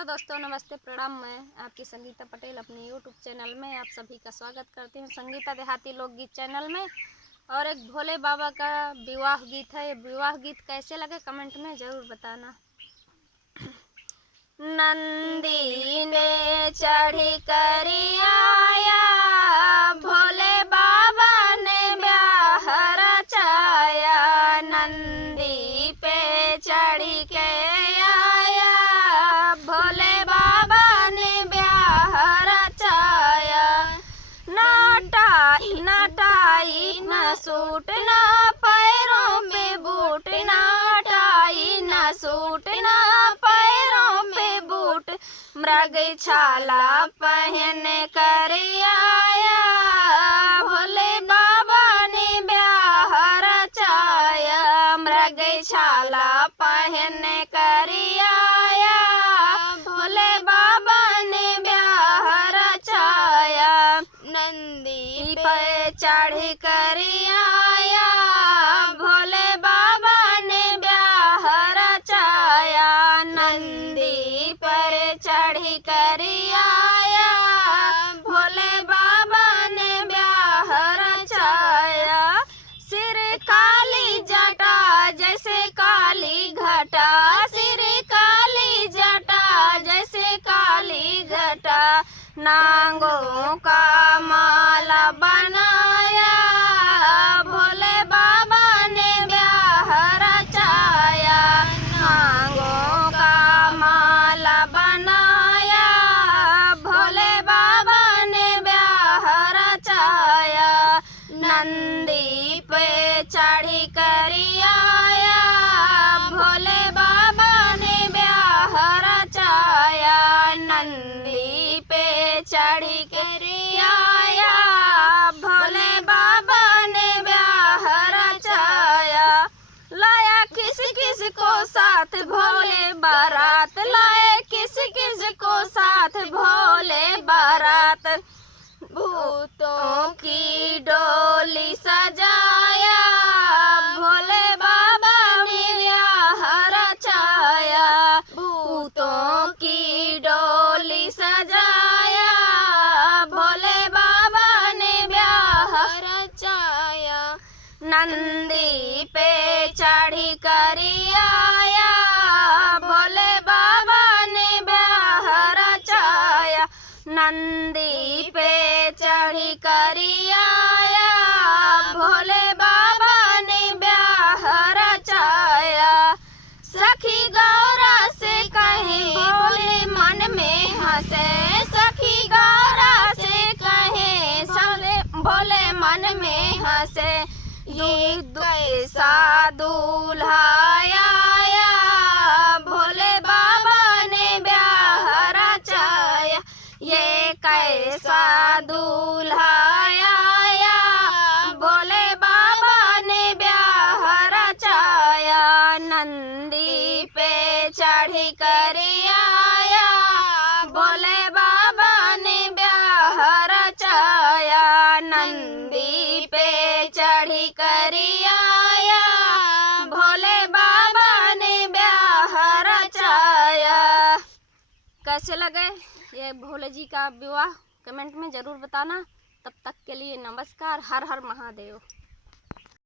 Hello दोस्तों, नमस्ते, प्रणाम। मैं आपकी संगीता पटेल अपने यूट्यूब चैनल में आप सभी का स्वागत करती हूँ। संगीता देहाती लोकगीत चैनल में। और एक भोले बाबा का विवाह गीत है। ये विवाह गीत कैसे लगे कमेंट में ज़रूर बताना। नंदी ने चढ़ी करी आया, भोले बाबा ने ब्याह रचाया। नंदी पे चढ़ी के आया, भोले बाबा ने ब्याह रचाया। नाटाई नाटाई न सूट ना पैरों पे बूट, नाटाई न सूट ना पैरों पे बूट, मृग छाला पहन कर आया, भोले बाबा ने ब्याह रचाया। मृग छाला पहन कर आया, भोले बाबा ने ब्याह रचाया। नंदी पे चढ़ कर आया, भोले बाबा ने ब्याह रचाया। नंदी पर चढ़ कर आया, भोले बाबा ने ब्याह रचाया। सिर काली जटा जैसे काली घटा, सिर काली जटा जैसे काली घटा, नांगों का माला बनाया, भोले बाबा ने ब्याह रचाया। नांगों का माला बनाया, भोले बाबा ने ब्याह रचाया। नंदी पे चढ़ी कर आया, भोले बाबा ने ब्याह रचाया। नंदी पे चढ़ी कर आया, भोले बाबा ने ब्याह रचाया। लाया किस किस को साथ भोले बारात, लाए किस किस को साथ भोले बारात। भूतों की डोली सजाया, भोले बाबा ने ब्याह रचाया। भूतों की डोली सजाया, भोले बाबा ने ब्याह रचाया। नंदी पे चढ़ी कर आया, भोले बाबा ने ब्याह रचाया। नंदी पे चढ़ी कर आया, भोले बाबा ने ब्याह रचाया। सखी गौरा से कहे भोले मन में हंसे, सखी गौरा से कहे साले भोले मन में हंसे। ये कैसा दूल्हा आया, भोले बाबा ने ब्याह रचाया। ये कैसा दूल्हा आया, भोले बाबा ने ब्याह रचाया। नंदी पे चढ़ कर आया, भोले बाबा ने ब्याह रचाया। नंदी पे चढ़ कर आया, भोले बाबा ने ब्याह रचाया। कैसे लगे ये भोले जी का विवाह कमेंट में ज़रूर बताना। तब तक के लिए नमस्कार। हर हर महादेव।